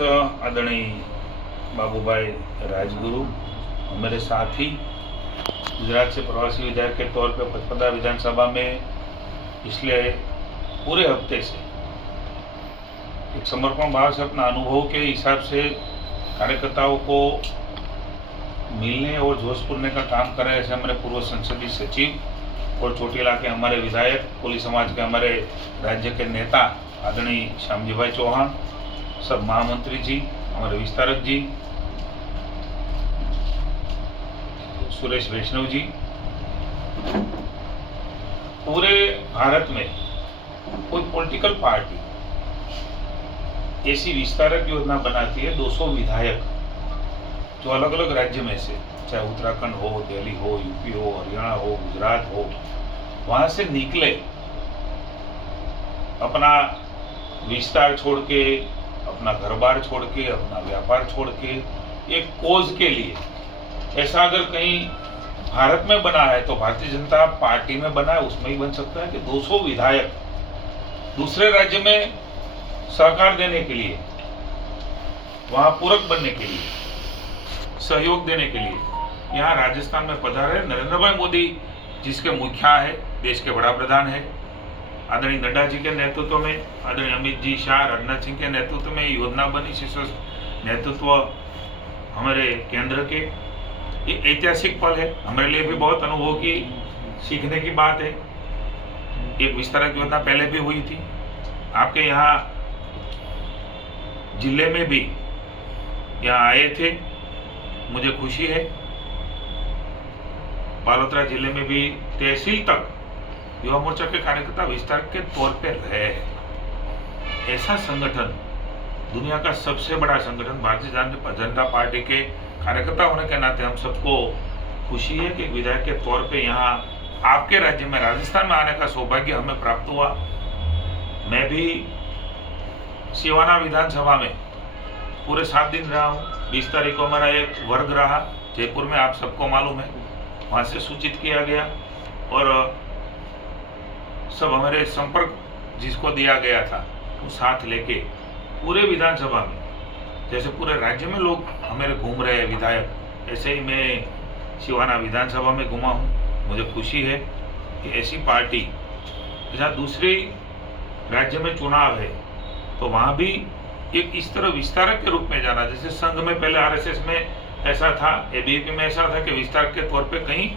आदरणीय बाबूभाई राजगुरु, मेरे साथी, गुजरात से प्रवासी विधायक के तौर पे पचपदरा विधानसभा में पिछले पूरे हफ्ते से एक समर्पण भाव से अपना अनुभव के हिसाब से कार्यकर्ताओं को मिलने और जोश पूरने का काम कर रहे हैं। ऐसे हमारे पूर्व संसदीय सचिव और चोटिला के हमारे विधायक, कोली समाज के हमारे राज्य के नेता आदरणीय श्यामजी भाई चौहान, सब महामंत्री जी, हमारे विस्तारक जी, सुरेश वैष्णव जी, पूरे भारत में कोई पॉलिटिकल पार्टी ऐसी विस्तारक योजना बनाती है 200 विधायक जो अलग अलग राज्य में से, चाहे उत्तराखंड हो, दिल्ली हो, यूपी हो, हरियाणा हो, गुजरात हो, वहां से निकले, अपना विस्तार छोड़ के, अपना घर बार छोड़ के, अपना व्यापार छोड़ के एक कोज के लिए। ऐसा अगर कहीं भारत में बना है तो भारतीय जनता पार्टी में बना है, उसमें ही बन सकता है कि 200 विधायक दूसरे राज्य में सहकार देने के लिए, वहां पूरक बनने के लिए, सहयोग देने के लिए यहाँ राजस्थान में पधारे। नरेंद्र भाई मोदी जिसके मुखिया है, देश के बड़ा प्रधान है, आदरणीय नड्डा जी के नेतृत्व में, आदरणीय अमित जी शाह, राजनाथ सिंह के नेतृत्व में योजना बनी, शीर्ष नेतृत्व हमारे केंद्र के, ये ऐतिहासिक पल है। हमारे लिए भी बहुत अनुभव की सीखने की बात है। एक विस्तारक योजना पहले भी हुई थी आपके यहाँ जिले में भी, यहाँ आए थे, मुझे खुशी है। बालोतरा जिले में भी तहसील तक युवा मोर्चा के कार्यकर्ता विस्तार के तौर पे रहे हैं। ऐसा संगठन, दुनिया का सबसे बड़ा संगठन भारतीय जनता पार्टी के कार्यकर्ता होने के नाते हम सबको खुशी है कि विधायक के तौर पे यहाँ आपके राज्य में, राजस्थान में आने का सौभाग्य हमें प्राप्त हुआ। मैं भी सिवाना विधानसभा में पूरे 7 दिन रहा हूँ। 20 तारीख को हमारा एक वर्ग रहा जयपुर में, आप सबको मालूम है, वहाँ से सूचित किया गया और सब हमारे संपर्क जिसको दिया गया था वो साथ लेके पूरे विधानसभा में, जैसे पूरे राज्य में लोग हमारे घूम रहे हैं विधायक, ऐसे ही मैं सिवाना विधानसभा में घूमा हूँ। मुझे खुशी है कि ऐसी पार्टी जहाँ दूसरे राज्य में चुनाव है तो वहाँ भी एक इस तरह विस्तारक के रूप में जाना, जैसे संघ में पहले आरएसएस में ऐसा था, एबीवीपी में ऐसा था कि विस्तारक के तौर पे कहीं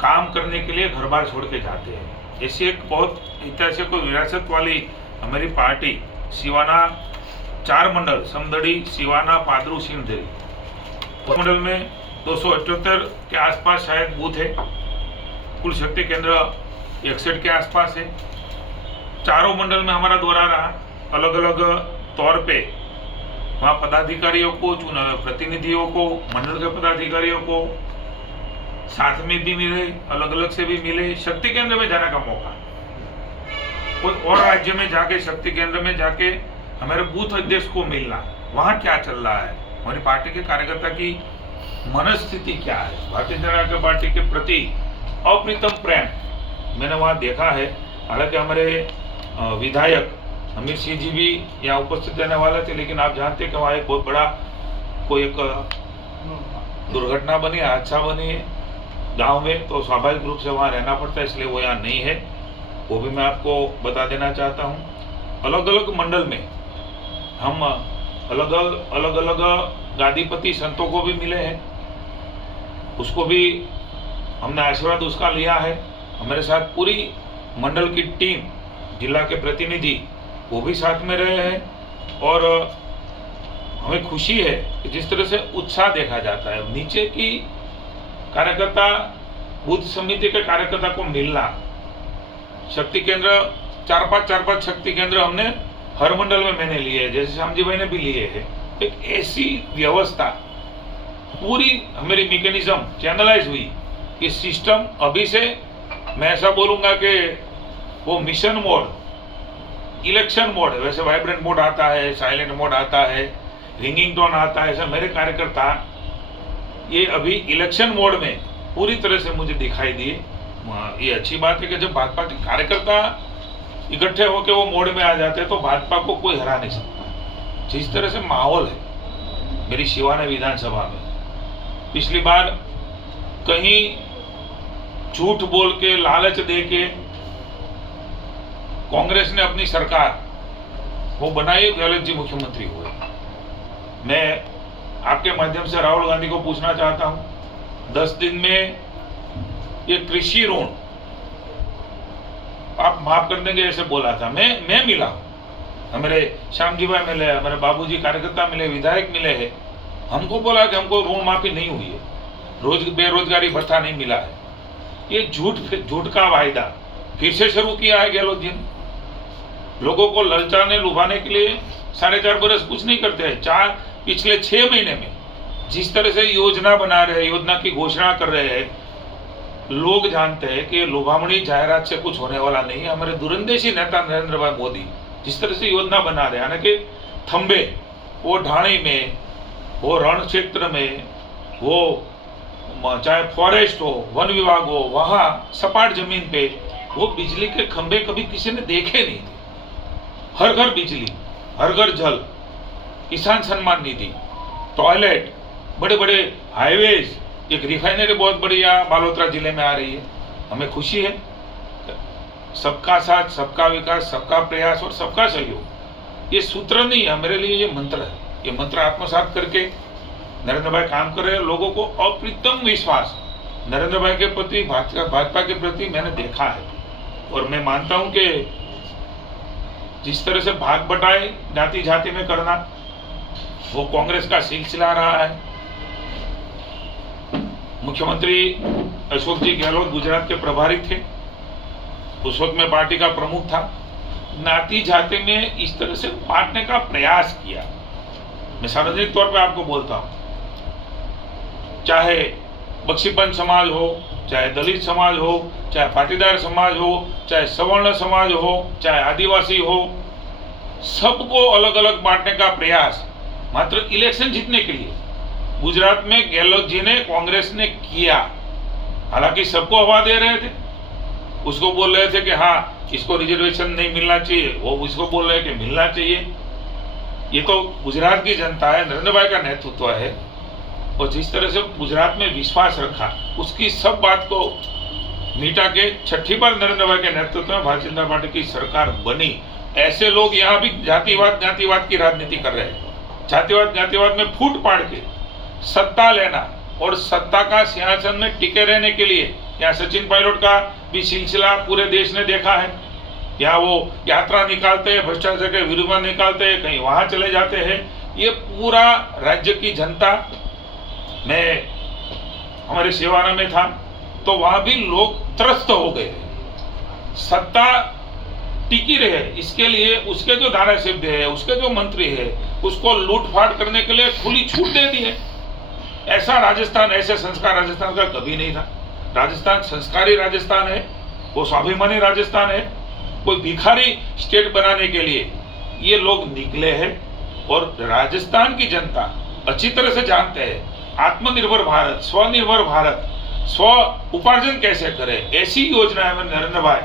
काम करने के लिए घर बार छोड़ के जाते हैं। ऐसी एक बहुत ऐतिहासिक और विरासत वाली हमारी पार्टी सिवाना 4 मंडल, समदड़ी, सिवाना, पादरू, सिंधरी, उस मंडल में 278 के आसपास शायद बूथ है, कुल शक्ति केंद्र 61 के आसपास है। चारों मंडल में हमारा दौरा रहा, अलग अलग तौर पे वहाँ पदाधिकारियों को, प्रतिनिधियों को, मंडल के पदाधिकारियों को साथ में भी मिले, अलग अलग से भी मिले। शक्ति केंद्र में जाने का मौका, कोई और राज्य में जाके शक्ति केंद्र में जाके हमारे बूथ अध्यक्ष को मिलना, वहाँ क्या चल रहा है, हमारी पार्टी के कार्यकर्ता की मनस्थिति क्या है, भारतीय जनता पार्टी के प्रति अप्रीतम प्रेम मैंने वहाँ देखा है। हालांकि हमारे विधायक अमित सिंह जी भी यहाँ उपस्थित रहने वाले थे, लेकिन आप जानते हैं कि वहाँ एक बहुत बड़ा कोई एक दुर्घटना बनी, हादसा बनी है गांव में, तो स्वाभाविक रूप से वहाँ रहना पड़ता है, इसलिए वो यहाँ नहीं है। वो भी मैं आपको बता देना चाहता हूँ। अलग अलग मंडल में हम अलग अलग गादीपति संतों को भी मिले हैं, उसको भी हमने आशीर्वाद उसका लिया है। हमारे साथ पूरी मंडल की टीम, जिला के प्रतिनिधि वो भी साथ में रहे हैं और हमें खुशी है कि जिस तरह से उत्साह देखा जाता है। नीचे की कार्यकर्ता, बूथ समिति के कार्यकर्ता को मिलना, शक्ति केंद्र 4-5 शक्ति केंद्र हमने हर मंडल में मैंने लिए, जैसे श्यामजी भाई ने भी लिए हैं। एक ऐसी व्यवस्था पूरी हमारी मैकेनिज्म चैनलाइज हुई कि सिस्टम अभी से, मैं ऐसा बोलूंगा कि वो मिशन मोड, इलेक्शन मोड, वैसे वाइब्रेंट मोड आता है, साइलेंट मोड आता है, रिंगिंग टोन आता है, ऐसा मेरे कार्यकर्ता ये अभी इलेक्शन मोड में पूरी तरह से मुझे दिखाई दिए। ये अच्छी बात है कि जब भाजपा के कार्यकर्ता इकट्ठे होकर वो मोड़ में आ जाते हैं तो भाजपा को कोई हरा नहीं सकता। जिस तरह से माहौल है मेरी शिवाना विधानसभा में, पिछली बार कहीं झूठ बोल के लालच दे के कांग्रेस ने अपनी सरकार वो बनाई, गहलोत जी मुख्यमंत्री हुए। मैं आपके माध्यम से राहुल गांधी को पूछना चाहता हूं, 10 दिन में ये कृषि ऋण आप माफ कर देंगे ऐसे बोला था। मैं मिला, हमारे श्याम जी भाई मिले, हमारे बाबूजी कार्यकर्ता मिले, विधायक मिले हैं, हमको बोला कि हमको ऋण माफी नहीं हुई है, बेरोजगारी भत्ता नहीं मिला है। ये झूठ का वायदा फिर से शुरू किया है गहलोत जी ने। लोगों को ललचाने लुभाने के लिए 4.5 बरस कुछ नहीं करते हैं। पिछले 6 महीने में जिस तरह से योजना बना रहे हैं, योजना की घोषणा कर रहे हैं, लोग जानते हैं कि लुभावनी जाहिरात से कुछ होने वाला नहीं है। हमारे दूरंदेशी नेता नरेंद्र भाई मोदी जिस तरह से योजना बना रहे हैं, यानी कि थंबे, वो ढाणी में, वो रण क्षेत्र में, वो चाहे फॉरेस्ट हो, वन विभाग हो, वहां सपाट जमीन पे वो बिजली के खंभे कभी किसी ने देखे नहीं थे। हर घर बिजली, हर घर जल, किसान सम्मान निधि, टॉयलेट, बड़े बड़े हाईवेज, एक रिफाइनरी बहुत बढ़िया बालोतरा जिले में आ रही है। हमें खुशी है। सबका साथ, सबका विकास, सबका प्रयास और सबका सहयोग, ये सूत्र नहीं है मेरे लिए, ये मंत्र है। ये मंत्र आत्मसात करके नरेंद्र भाई काम कर रहे हैं। लोगों को अप्रतिम विश्वास नरेंद्र भाई के प्रति, भाजपा के प्रति मैंने देखा है। और मैं मानता हूं कि जिस तरह से भाग बटाए जाति जाति में करना, वो कांग्रेस का सिलसिला रहा है। मुख्यमंत्री अशोक जी गहलोत गुजरात के प्रभारी थे, उस वक्त में पार्टी का प्रमुख था। नाती जाति में इस तरह से बांटने का प्रयास किया। मैं सार्वजनिक तौर पे आपको बोलता हूं, चाहे बख्शीपंथ समाज हो, चाहे दलित समाज हो, चाहे पाटीदार समाज हो, चाहे सवर्ण समाज हो, चाहे आदिवासी हो, सबको अलग अलग बांटने का प्रयास मात्र इलेक्शन जीतने के लिए गुजरात में गहलोत जी ने, कांग्रेस ने किया। हालांकि सबको हवा दे रहे थे, उसको बोल रहे थे कि हाँ इसको रिजर्वेशन नहीं मिलना चाहिए, वो उसको बोल रहे कि मिलना चाहिए। ये तो गुजरात की जनता है, नरेंद्र भाई का नेतृत्व है। और जिस तरह से गुजरात में विश्वास रखा, उसकी सब बात को मिटा के 6ठी बार नरेंद्र भाई के नेतृत्व में भारतीय जनता पार्टी की सरकार बनी। ऐसे लोग यहाँ भी जातिवाद की राजनीति कर रहे हैं। जातिवाद में फूट पाड़ के सत्ता लेना और सत्ता का सिंहासन में टिके रहने के लिए, यहाँ सचिन पायलट का भी सिलसिला पूरे देश ने देखा है। यहाँ वो यात्रा निकालते हैं, भ्रष्टाचार के विरुद्ध निकालते हैं, कहीं वहां चले जाते हैं। ये पूरा राज्य की जनता, मैं हमारे शिवाना में था तो वहां भी लोग त्रस्त हो गए। सत्ता टिकी रहे, इसके लिए उसके जो धारासभ्य है, उसके जो मंत्री है, उसको लूटफाट करने के लिए खुली छूट दे दी है। ऐसा राजस्थान, ऐसे संस्कार राजस्थान का कभी नहीं था। राजस्थान संस्कारी राजस्थान है, वो स्वाभिमानी राजस्थान है। कोई भिखारी स्टेट बनाने के लिए ये लोग निकले हैं। और राजस्थान की जनता अच्छी तरह से जानते हैं आत्मनिर्भर भारत, स्वनिर्भर भारत, स्व उपार्जन कैसे करे, ऐसी योजना है नरेंद्र भाई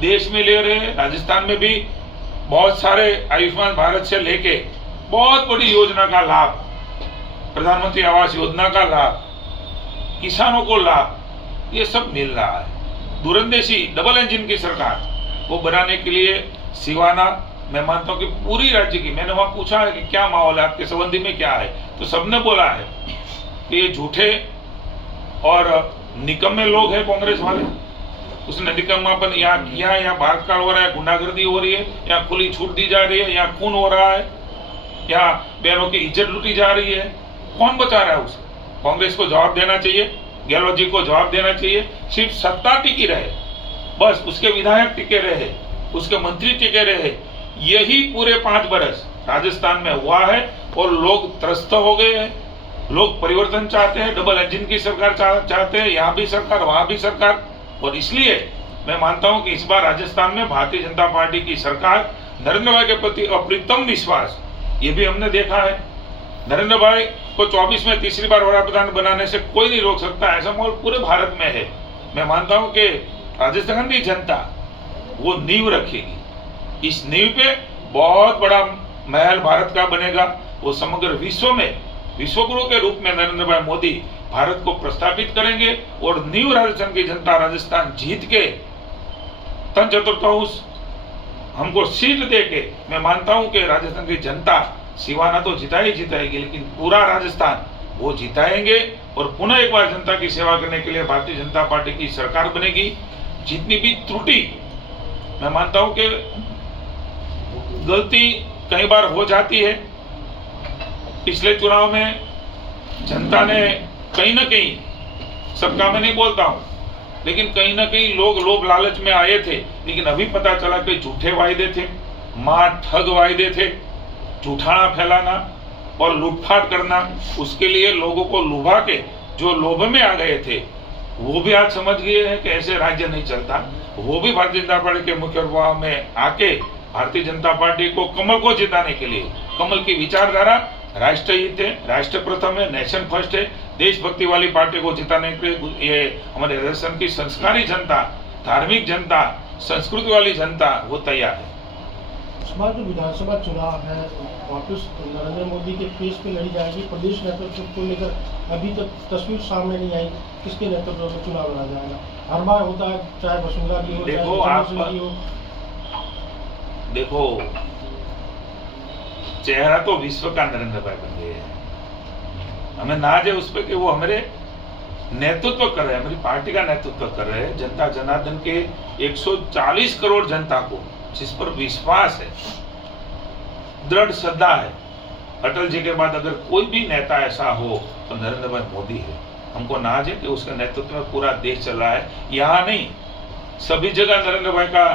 देश में ले रहे हैं। राजस्थान में भी बहुत सारे आयुष्मान भारत से लेके बहुत बड़ी योजना का लाभ, प्रधानमंत्री आवास योजना का लाभ, किसानों को लाभ, ये सब मिल रहा है। दूरंदेशी डबल इंजन की सरकार वो बनाने के लिए सिवाना, मैं मानता हूं कि पूरी राज्य की, मैंने वहां पूछा है कि क्या माहौल है आपके संबंधी में, क्या है, तो सबने बोला है कि ये झूठे और निकम्मे लोग हैं कांग्रेस वाले। उसने निकम्मापन यहाँ किया, यहाँ बलात्कार हो रहा है, गुंडागर्दी हो रही है, यहाँ खुली छूट दी जा रही है, यहाँ खून हो रहा है, यहाँ बहनों की इज्जत लूटी जा रही है। कौन बचा रहा है उसे? कांग्रेस को जवाब देना चाहिए, गहलोत जी को जवाब देना चाहिए। सिर्फ सत्ता टिकी रहे, बस उसके विधायक टिके रहे, उसके मंत्री टिके रहे, यही पूरे 5 बरस राजस्थान में हुआ है। और लोग त्रस्त हो गए हैं। लोग परिवर्तन चाहते हैं, डबल इंजन की सरकार चाहते हैं, यहाँ भी सरकार, वहां भी सरकार। और इसलिए मैं मानता हूं कि इस बार राजस्थान में भारतीय जनता पार्टी की सरकार, नरेंद्र भाई के प्रति अप्रतिम विश्वास, ये भी हमने देखा है। नरेंद्र भाई को 24 में तीसरी बार वडाप्रधान बनाने से कोई नहीं रोक सकता, ऐसा माहौल पूरे भारत में है। मैं मानता हूं कि राजस्थान की जनता वो नींव रखेगी, इस नींव पे बहुत बड़ा महल भारत का बनेगा, वो समग्र विश्व में विश्वगुरु के रूप में नरेंद्र भाई मोदी भारत को प्रस्थापित करेंगे और न्यू राजस्थान की जनता राजस्थान जीत के तन चतुर्थांश हमको सीट दे के, मैं मानता हूं कि राजस्थान की जनता सिवाना तो जिता ही जिताएगी, लेकिन पूरा राजस्थान वो जिताएंगे और पुनः एक बार जनता की सेवा करने के लिए भारतीय जनता पार्टी की सरकार बनेगी। जितनी भी त्रुटि, मैं मानता हूं कि गलती कई बार हो जाती है। पिछले चुनाव में जनता ने कहीं ना कहीं, सबका मैं नहीं बोलता हूं, लेकिन कहीं ना कहीं लोग लोभ लालच में आए थे, लेकिन अभी पता चला कि झूठे वायदे थे, मां ठग वायदे थे, झूठाना फैलाना और लूटपाट करना, उसके लिए लोगों को लुभा के जो लोभ में आ गए थे वो भी आज समझ गए हैं कि ऐसे राज्य नहीं चलता। वो भी भारतीय जनता पार्टी के मुख्य प्रभाव में आके भारतीय जनता पार्टी को, कमल को जिताने के लिए, कमल की विचारधारा राष्ट्रहित है, राष्ट्र प्रथम है, नेशन फर्स्ट है, देशभक्ति वाली पार्टी को जिताने के लिए ये हमारे राजस्थान की संस्कारी जनता, धार्मिक जनता, संस्कृति वाली जनता वो तैयार है। इस बार जो विधानसभा चुनाव है वापस नरेंद्र मोदी के फेस पे लड़ी जाएगी। प्रदेश नेतृत्व को लेकर अभी तक तस्वीर सामने नहीं आई, किसके नेतृत्व में चुनाव लड़ा जाएगा। हर बार होता है, चाहे वसुंधरा जी हो, देखो आप देखो, चेहरा तो विश्व का नरेंद्र भाई बन गए हैं। हमें नाज है उस पर कि वो हमारे नेतृत्व कर रहे हैं, हमारी पार्टी का नेतृत्व कर रहे हैं। जनता जनार्दन के 140 करोड़ जनता को जिस पर विश्वास है, दृढ़ श्रद्धा है, अटल जी के बाद अगर कोई भी नेता ऐसा हो तो नरेंद्र भाई मोदी है। हमको नाज है कि उसके नेतृत्व में पूरा देश चल रहा है। यहाँ नहीं, सभी जगह नरेंद्र भाई का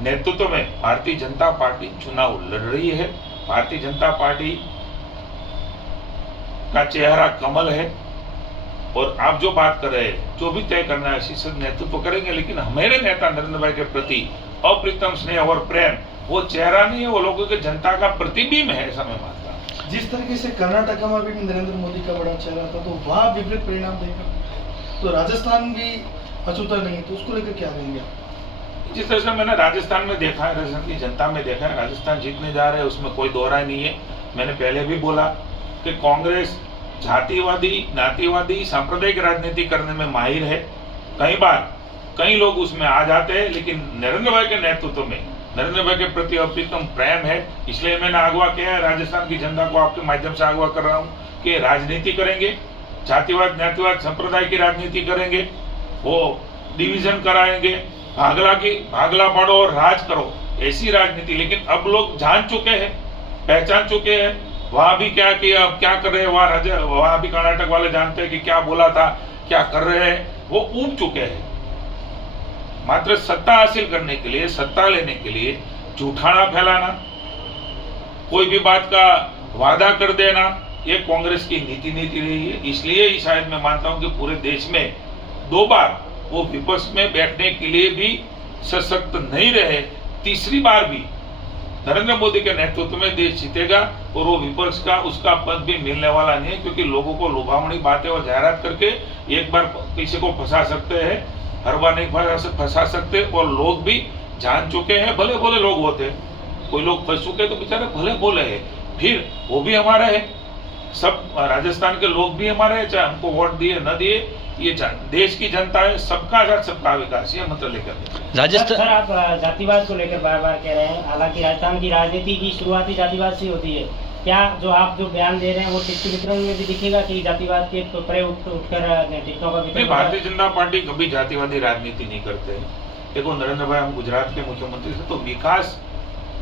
नेतृत्व में भारतीय जनता पार्टी चुनाव लड़ रही है। भारतीय जनता पार्टी का चेहरा कमल है और आप जो बात कर रहे हैं, जो भी तय करना है शीर्षक नेतृत्व करेंगे, लेकिन हमारे नेता नरेंद्र भाई के प्रति अप्रीतम स्नेह और प्रेम वो चेहरा नहीं है, वो लोगों के जनता का प्रतिबिंब है, ऐसा मैं मानता हूँ। जिस तरीके से कर्नाटक में भी नरेंद्र मोदी का बड़ा चेहरा था, तो वहाँ विपरीत परिणाम देगा, तो राजस्थान भी अछूता नहीं है, तो उसको लेकर क्या कहेंगे आप? जिस तरह से मैंने राजस्थान में देखा है, राजस्थान की जनता में देखा है, राजस्थान जीतने जा रहे हैं, उसमें कोई दो राय नहीं है। मैंने पहले भी बोला कि कांग्रेस जातिवादी, नातीवादी, सांप्रदायिक राजनीति करने में माहिर है। कई बार कई लोग उसमें आ जाते हैं, लेकिन नरेंद्र भाई के नेतृत्व में नरेंद्र भाई के प्रति अप्रीतम प्रेम है। इसलिए मैंने अगवा किया है, राजस्थान की जनता को आपके माध्यम से अगवा कर रहा हूँ कि राजनीति करेंगे, जातिवाद, नातीवाद, संप्रदाय की राजनीति करेंगे, वो डिवीजन कराएंगे, भागला पड़ो और राज करो, ऐसी राजनीति। लेकिन अब लोग जान चुके हैं, पहचान चुके हैं, वहां भी क्या किया, अब क्या कर रहे हैं, वहां भी कर्नाटक वाले जानते हैं कि क्या बोला था, क्या कर रहे हैं, वो ऊब चुके हैं। मात्र सत्ता हासिल करने के लिए, सत्ता लेने के लिए झूठाना फैलाना, कोई भी बात का वादा कर देना, ये कांग्रेस की नीति रही है। इसलिए ही शायद मैं मानता हूं कि पूरे देश में दो बार वो विपक्ष में बैठने के लिए भी सशक्त नहीं रहे, तीसरी बार भी नरेंद्र मोदी के नेतृत्व में देश जीतेगा और वो विपक्ष का उसका पद भी मिलने वाला नहीं है, क्योंकि लोगों को लुभावनी बातें और जाहिरात करके एक बार किसी को फंसा सकते हैं, हर बार नहीं फंसा सकते। और लोग भी जान चुके हैं, भले भोले लोग होते हैं, कोई लोग फंस चुके तो बेचारे भले भोले हैं, फिर वो भी हमारे हैं, सब राजस्थान के लोग भी हमारे हैं, चाहे हमको वोट दिए न दिए, ये देश की जनता है, सबका साथ सबका विकास, ये मंत्र लेकर। राजस्थान सर, आप जातिवाद को लेकर बार बार कह रहे हैं, हालांकि राजस्थान की राजनीति की शुरुआती जातिवाद से होती है। क्या जो बयान दे रहे हैं वो टिकट वितरण में भी दिखेगा कि जातिवाद के परे उठकर टिकटों का वितरण? भारतीय जनता पार्टी कभी जातिवादी राजनीति नहीं करते। देखो, नरेंद्र भाई हम गुजरात के मुख्यमंत्री थे तो विकास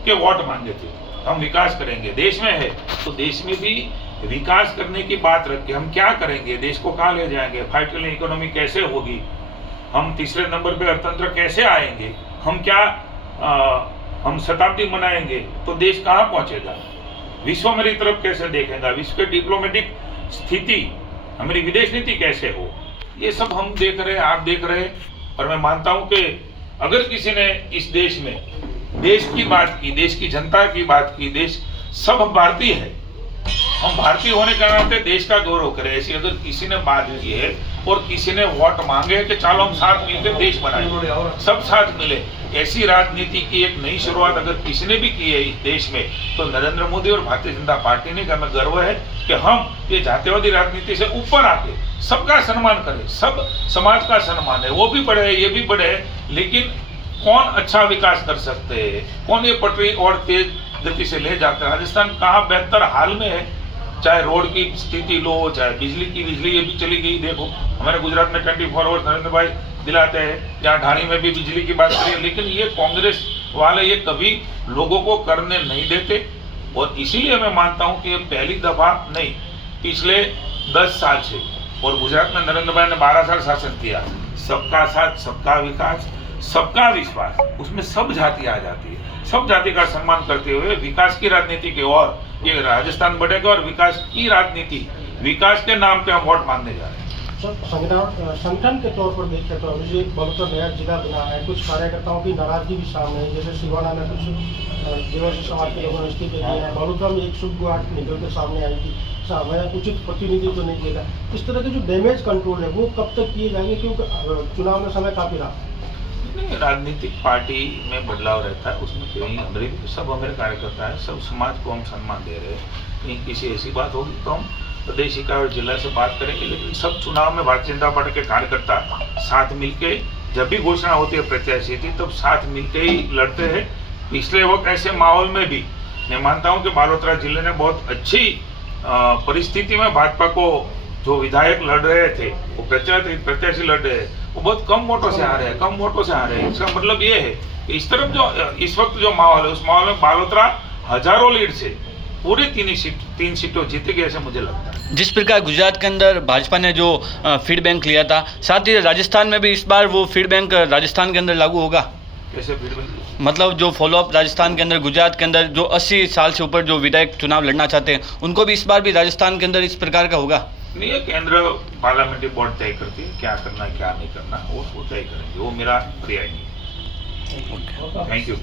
के वोट मांगे थे, हम विकास करेंगे, देश में है तो देश में भी विकास करने की बात रख के हम क्या करेंगे, देश को कहाँ ले जाएंगे, फाइटर इकोनॉमी कैसे होगी, हम तीसरे नंबर पे अर्थतंत्र कैसे आएंगे, हम शताब्दी मनाएंगे तो देश कहाँ पहुंचेगा, विश्व हमारी तरफ कैसे देखेगा, विश्व की डिप्लोमेटिक स्थिति, हमारी विदेश नीति कैसे हो, ये सब हम देख रहे हैं, आप देख रहे हैं। और मैं मानता हूं कि अगर किसी ने इस देश में देश की बात की, देश की जनता की बात की, देश सब भारतीय है, हम भारतीय होने के नाते देश का गौरव करें, ऐसी अगर किसी ने बात की है और किसी ने वोट मांगे कि चलो हम साथ मिलकर देश बनाएं, सब साथ मिले, ऐसी राजनीति की एक नई शुरुआत अगर किसी ने भी की है इस देश में तो नरेंद्र मोदी और भारतीय जनता पार्टी ने। हमें गर्व है कि हम ये जातिवादी राजनीति से ऊपर आके सबका सम्मान करें, सब समाज का सम्मान है, वो भी बढ़े ये भी बढ़े, लेकिन कौन अच्छा विकास कर सकते हैं, कौन ये पटरी और तेज गति से ले जाते हैं। राजस्थान कहाँ बेहतर हाल में है, चाहे रोड की स्थिति लो, चाहे बिजली की, बिजली ये भी चली गई। देखो हमारे गुजरात में 24 आवर्स नरेंद्र भाई दिलाते हैं, यहाँ ढाणी में भी बिजली की बात करिए, लेकिन ये कांग्रेस वाले ये कभी लोगों को करने नहीं देते। और इसीलिए मैं मानता हूँ कि ये पहली दफा नहीं, पिछले 10 साल से, और गुजरात में नरेंद्र भाई ने 12 साल शासन किया। सबका साथ, सबका विकास, सबका विश्वास, उसमें सब जाति आ जाती है। सब जाति का सम्मान करते हुए विकास की राजनीति की ओर ये राजस्थान बढ़ेगा, और विकास की राजनीति, विकास के नाम पे हम वोट मांगने जा रहे हैं। सर, संगठन के तौर पर देखें तो अभी बलौर नया जिला बना है, कुछ कार्यकर्ताओं की नाराजगी भी सामने है, जैसे सिवाना में कुछ देवासी समाज के लोगों ने इस्तीफे दिए हैं, बड़ौदा में एक शुभ गुहाट निकल के सामने आई थी, हमें उचित प्रतिनिधित्व तो नहीं देगा। इस तरह के जो डैमेज कंट्रोल है वो कब तक किए जाएंगे, क्योंकि चुनाव में समय काफी रहा। राजनीतिक पार्टी में बदलाव रहता है, उसमें कहीं हमारे कार्यकर्ता है, सब समाज को हम सम्मान दे रहे हैं। कहीं किसी ऐसी बात होगी तो हम प्रदेश इकाई और जिला से बात करेंगे, लेकिन सब चुनाव में भारतीय जनता पार्टी के कार्यकर्ता साथ मिलके, जब भी घोषणा होती है प्रत्याशी की, तब साथ मिलके ही लड़ते हैं। पिछले वक्त ऐसे माहौल में भी मैं मानता हूं कि बालोतरा जिले ने बहुत अच्छी परिस्थिति में भाजपा को, जो विधायक लड़ रहे थे, वो प्रत्याशी लड़ रहे हैं, वो बहुत कम वोटों से आ रहे हैं, कम वोटों से आ रहे हैं। इसका मतलब ये है कि इस तरफ जो इस वक्त जो माहौल है, उस माहौल में बालोतरा हजारों लीड से पूरे तीन सीटों जीतेगी, ऐसे मुझे लगता है। जिस प्रकार गुजरात के अंदर भाजपा ने जो फीड बैंक लिया था, साथ ही राजस्थान में भी इस बार वो फीड बैंक राजस्थान के अंदर लागू होगा। कैसे फीड बैंक? मतलब जो फॉलोअप राजस्थान के अंदर, गुजरात के अंदर जो 80 साल से ऊपर जो विधायक चुनाव लड़ना चाहते हैं, उनको भी इस बार भी राजस्थान के अंदर इस प्रकार का होगा। नहीं, ये केंद्र पार्लियामेंट्री बोर्ड तय करती है क्या करना है क्या नहीं करना, वो तय करेंगे, वो मेरा पर्याय नहीं है। Thank you.